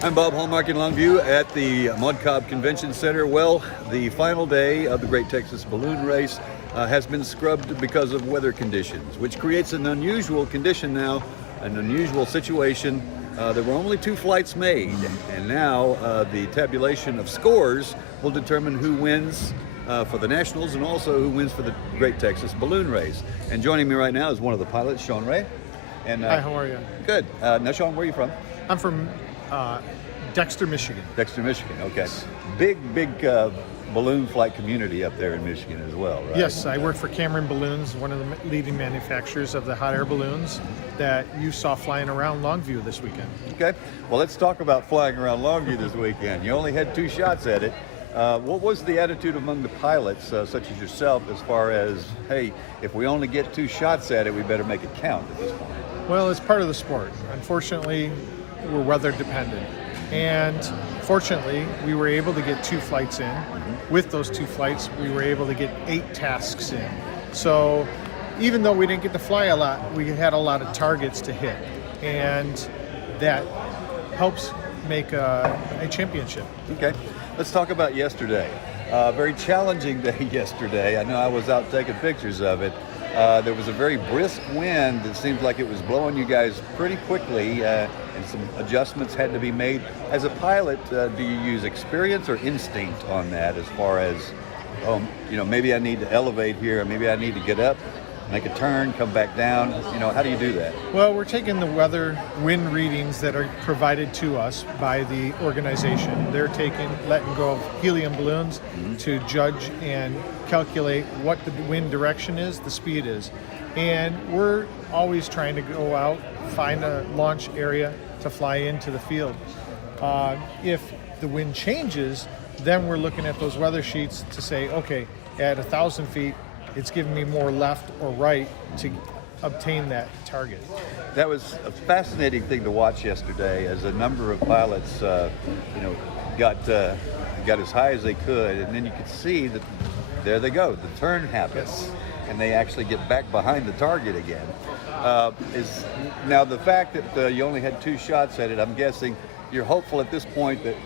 I'm Bob Hallmark in Longview at the Mud Cobb Convention Center. Well, the final day of the Great Texas Balloon Race has been scrubbed because of weather conditions, which creates an unusual condition now, an unusual situation. There were only 2 flights made, and now the tabulation of scores will determine who wins for the Nationals and also who wins for the Great Texas Balloon Race. And joining me right now is one of the pilots, Shawn Raya. And hi, how are you? Good. Now, Shawn, where are you from? I'm from Dexter, Michigan. Dexter, Michigan. Okay. Big balloon flight community up there in Michigan as well, right? Yes, I work for Cameron Balloons, one of the leading manufacturers of the hot air balloons that you saw flying around Longview this weekend. Okay. Well, let's talk about flying around Longview this weekend. You only had 2 shots at it. What was the attitude among the pilots, such as yourself, as far as, hey, if we only get 2 shots at it, we better make it count at this point? Well, it's part of the sport. Unfortunately, we're weather dependent. And fortunately, we were able to get 2 flights in. With those 2 flights, we were able to get 8 tasks in. So even though we didn't get to fly a lot, we had a lot of targets to hit. And that helps make a championship. Okay. Let's talk about yesterday. Very challenging day yesterday. I know I was out taking pictures of it. There was a very brisk wind that seems like it was blowing you guys pretty quickly, and some adjustments had to be made. As a pilot, do you use experience or instinct on that as far as, maybe I need to elevate here, or maybe I need to get up, make a turn, come back down? How do you do that? Well, we're taking the weather wind readings that are provided to us by the organization. They're letting go of helium balloons to judge and calculate what the wind direction is, the speed is. And we're always trying to go out, find a launch area to fly into the field. If the wind changes, then we're looking at those weather sheets to say, okay, at 1,000 feet, it's giving me more left or right to obtain that target. That was a fascinating thing to watch yesterday, as a number of pilots, got as high as they could, and then you could see that there they go. The turn happens, and they actually get back behind the target again. Now the fact that you only had 2 shots at it, I'm guessing you're hopeful at this point that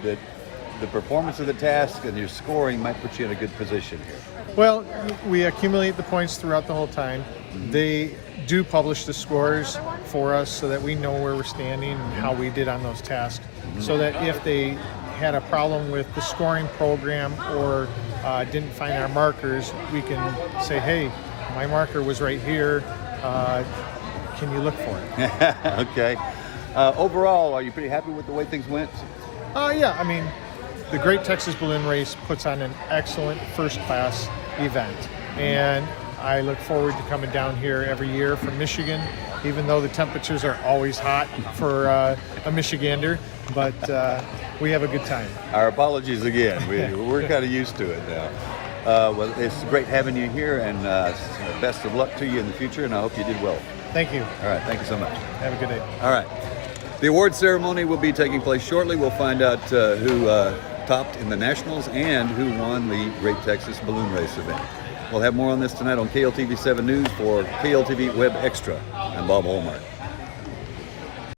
the performance of the task and your scoring might put you in a good position here. Well, we accumulate the points throughout the whole time. They do publish the scores for us so that we know where we're standing and how we did on those tasks, so that if they had a problem with the scoring program or didn't find our markers, we can say, hey, my marker was right here. Can you look for it? Okay. Overall, are you pretty happy with the way things went? Yeah, I mean, the Great Texas Balloon Race puts on an excellent first-class event, and I look forward to coming down here every year from Michigan, even though the temperatures are always hot for a Michigander, but we have a good time. Our apologies again. We're kind of used to it now. Well, it's great having you here, and best of luck to you in the future, and I hope you did well. Thank you. All right, thank you so much. Have a good day. All right. The award ceremony will be taking place shortly. We'll find out who topped in the Nationals and who won the Great Texas Balloon Race event. We'll have more on this tonight on KLTV 7 News. For KLTV WebXtra, I'm Bob Hallmark.